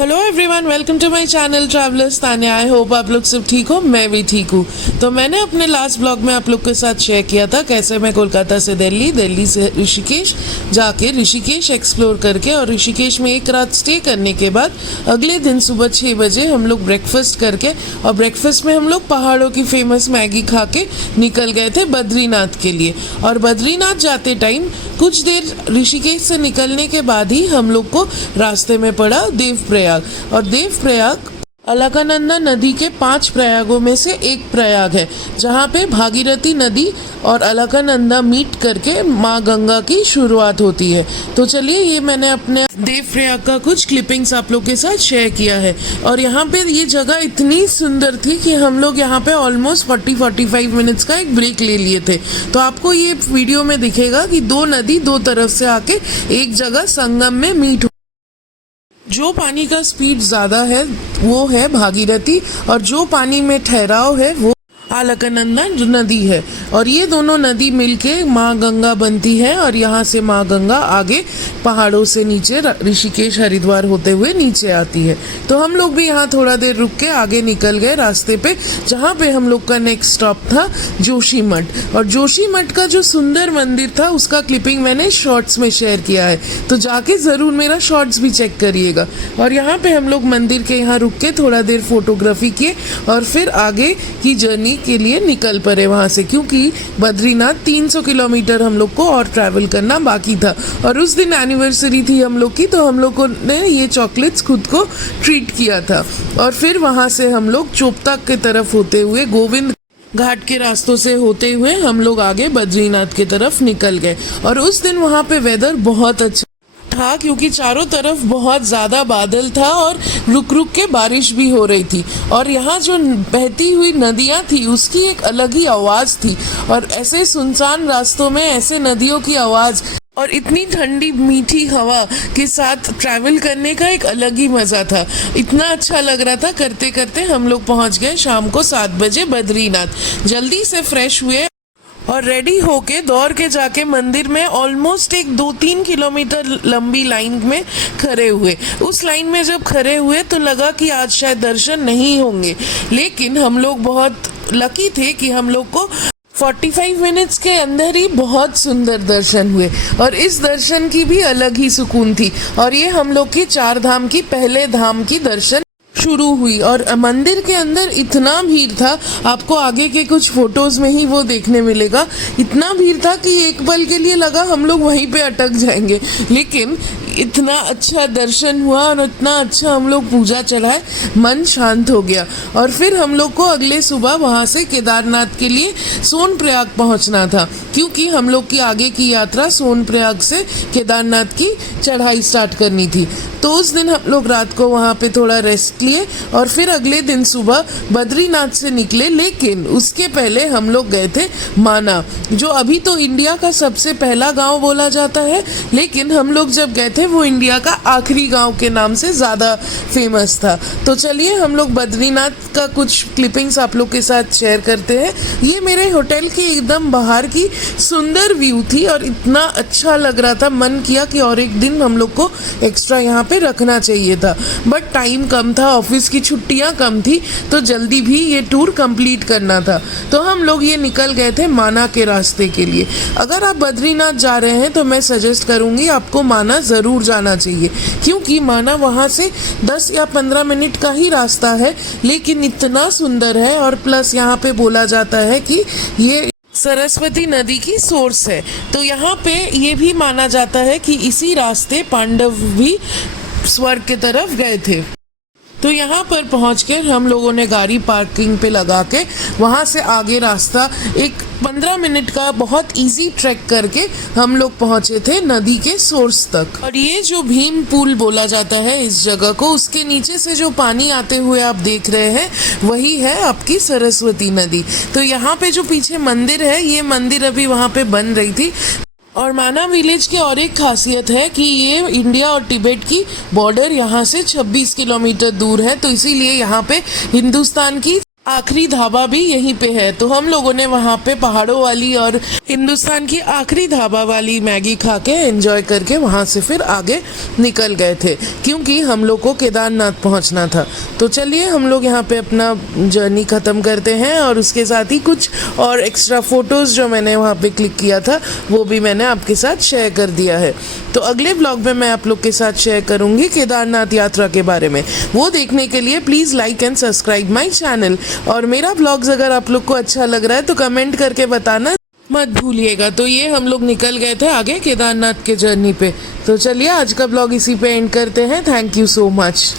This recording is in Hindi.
Hello everyone, welcome to my channel travellers Tanya. I hope आप लोग सब ठीक हो, मैं भी ठीक हूँ। तो मैंने अपने लास्ट ब्लॉग में आप लोग के साथ शेयर किया था कैसे मैं कोलकाता से दिल्ली से ऋषिकेश जाके ऋषिकेश एक्सप्लोर करके और ऋषिकेश में एक रात स्टे करने के बाद अगले दिन सुबह 6 बजे हम लोग ब्रेकफास्ट करके और ब्रेकफास्ट में हम लोग पहाड़ों की फेमस मैगी खा के निकल गए थे बद्रीनाथ के लिए। और बद्रीनाथ जाते टाइम कुछ देर ऋषिकेश से निकलने के बाद ही हम लोग को रास्ते में पड़ा देवप्रयाग। और देवप्रयाग अलकनंदा नदी के 5 प्रयागों में से एक प्रयाग है, जहाँ पे भागीरथी नदी और अलकनंदा मीट करके माँ गंगा की शुरुआत होती है। तो चलिए, ये मैंने अपने देवप्रयाग का कुछ क्लिपिंग्स आप लोग के साथ शेयर किया है। और यहाँ पे ये जगह इतनी सुंदर थी कि हम लोग यहाँ पे ऑलमोस्ट 40-45 मिनट्स का एक ब्रेक ले लिए थे। तो आपको ये वीडियो में दिखेगा कि 2 नदी 2 तरफ से आके एक जगह संगम में मीट। जो पानी का स्पीड ज़्यादा है वो है भागीरथी और जो पानी में ठहराव है वो अलकनंदा नदी है। और ये दोनों नदी मिलके माँ गंगा बनती है और यहाँ से माँ गंगा आगे पहाड़ों से नीचे ऋषिकेश हरिद्वार होते हुए नीचे आती है। तो हम लोग भी यहाँ थोड़ा देर रुक के आगे निकल गए रास्ते पे, जहाँ पे हम लोग का नेक्स्ट स्टॉप था जोशीमठ। और जोशीमठ का जो सुंदर मंदिर था उसका क्लिपिंग मैंने शॉर्ट्स में शेयर किया है, तो जाके ज़रूर मेरा शॉर्ट्स भी चेक करिएगा। और यहाँ पे हम लोग मंदिर के यहाँ रुक के थोड़ा देर फोटोग्राफी किए और फिर आगे की जर्नी के लिए निकल पड़े वहाँ से, क्योंकि बद्रीनाथ 300 किलोमीटर हम लोग को और ट्रैवल करना बाकी था। और उस दिन एनिवर्सरी थी हम लोग की, तो हम लोगों ने ये चॉकलेट्स खुद को ट्रीट किया था। और फिर वहाँ से हम लोग चोपता की तरफ होते हुए गोविंद घाट के रास्तों से होते हुए हम लोग आगे बद्रीनाथ की तरफ निकल गए। और उस दिन वहाँ पे वेदर बहुत अच्छा था, क्योंकि चारों तरफ बहुत ज़्यादा बादल था और रुक रुक के बारिश भी हो रही थी। और यहाँ जो बहती हुई नदियाँ थी उसकी एक अलग ही आवाज़ थी। और ऐसे सुनसान रास्तों में ऐसे नदियों की आवाज़ और इतनी ठंडी मीठी हवा के साथ ट्रैवल करने का एक अलग ही मज़ा था। इतना अच्छा लग रहा था। करते करते हम लोग पहुँच गए शाम को 7 बजे बद्रीनाथ। जल्दी से फ्रेश हुए और रेडी होके दौड़ के जाके मंदिर में ऑलमोस्ट एक 2-3 किलोमीटर लंबी लाइन में खड़े हुए। उस लाइन में जब खड़े हुए तो लगा कि आज शायद दर्शन नहीं होंगे, लेकिन हम लोग बहुत लकी थे कि हम लोग को 45 मिनट्स के अंदर ही बहुत सुंदर दर्शन हुए। और इस दर्शन की भी अलग ही सुकून थी। और ये हम लोग की 4 धाम की पहले धाम की दर्शन शुरू हुई। और मंदिर के अंदर इतना भीड़ था, आपको आगे के कुछ फोटोज में ही वो देखने मिलेगा। इतना भीड़ था कि एक पल के लिए लगा हम लोग वहीं पे अटक जाएंगे, लेकिन इतना अच्छा दर्शन हुआ और इतना अच्छा हम लोग पूजा चढ़ाए, मन शांत हो गया। और फिर हम लोग को अगले सुबह वहाँ से केदारनाथ के लिए सोनप्रयाग पहुँचना था, क्योंकि हम लोग की आगे की यात्रा सोनप्रयाग से केदारनाथ की चढ़ाई स्टार्ट करनी थी। तो उस दिन हम लोग रात को वहाँ पे थोड़ा रेस्ट लिए और फिर अगले दिन सुबह बद्रीनाथ से निकले। लेकिन उसके पहले हम लोग गए थे माना, जो अभी तो इंडिया का सबसे पहला गांव बोला जाता है, लेकिन हम लोग जब गए थे वो इंडिया का आखिरी गांव के नाम से ज़्यादा फेमस था। तो चलिए, हम लोग बद्रीनाथ का कुछ क्लिपिंग्स आप लोग के साथ शेयर करते हैं। ये मेरे होटल के एकदम बाहर की सुंदर व्यू थी और इतना अच्छा लग रहा था, मन किया कि और एक दिन हम लोग को एक्स्ट्रा यहाँ पे रखना चाहिए था। बट टाइम कम था, ऑफिस की छुट्टियाँ कम थी, तो जल्दी भी ये टूर कंप्लीट करना था। तो हम लोग ये निकल गए थे माना के रास्ते के लिए। अगर आप बद्रीनाथ जा रहे हैं तो मैं सजेस्ट करूँगी आपको माना ज़रूर जाना चाहिए, क्योंकि माना वहाँ से 10 या 15 मिनट का ही रास्ता है, लेकिन इतना सुंदर है। और प्लस यहाँ पे बोला जाता है कि ये सरस्वती नदी की सोर्स है। तो यहाँ पे ये भी माना जाता है कि इसी रास्ते पांडव भी स्वर्ग की तरफ गए थे। तो यहाँ पर पहुँच के हम लोगों ने गाड़ी पार्किंग पे लगा के वहाँ से आगे रास्ता एक 15 मिनट का बहुत इजी ट्रैक करके हम लोग पहुँचे थे नदी के सोर्स तक। और ये जो भीम पुल बोला जाता है इस जगह को, उसके नीचे से जो पानी आते हुए आप देख रहे हैं वही है आपकी सरस्वती नदी। तो यहाँ पे जो पीछे मंदिर है, ये मंदिर अभी वहाँ पे बन रही थी। और माना विलेज की और एक खासियत है कि ये इंडिया और तिब्बत की बॉर्डर यहाँ से 26 किलोमीटर दूर है, तो इसीलिए यहाँ पे हिंदुस्तान की आखिरी ढाबा भी यहीं पे है। तो हम लोगों ने वहाँ पे पहाड़ों वाली और हिंदुस्तान की आखिरी ढाबा वाली मैगी खा के एंजॉय करके वहाँ से फिर आगे निकल गए थे, क्योंकि हम लोग को केदारनाथ पहुँचना था। तो चलिए हम लोग यहाँ पे अपना जर्नी ख़त्म करते हैं, और उसके साथ ही कुछ और एक्स्ट्रा फ़ोटोज़ जो मैंने वहाँ पे क्लिक किया था वो भी मैंने आपके साथ शेयर कर दिया है। तो अगले ब्लॉग में मैं आप लोग के साथ शेयर करूँगी केदारनाथ यात्रा के बारे में। वो देखने के लिए please like and subscribe my channel. और मेरा ब्लॉग्स अगर आप लोग को अच्छा लग रहा है तो कमेंट करके बताना मत भूलिएगा। तो ये हम लोग निकल गए थे आगे केदारनाथ के जर्नी पे। तो चलिए आज का ब्लॉग इसी पे एंड करते हैं। Thank you so much.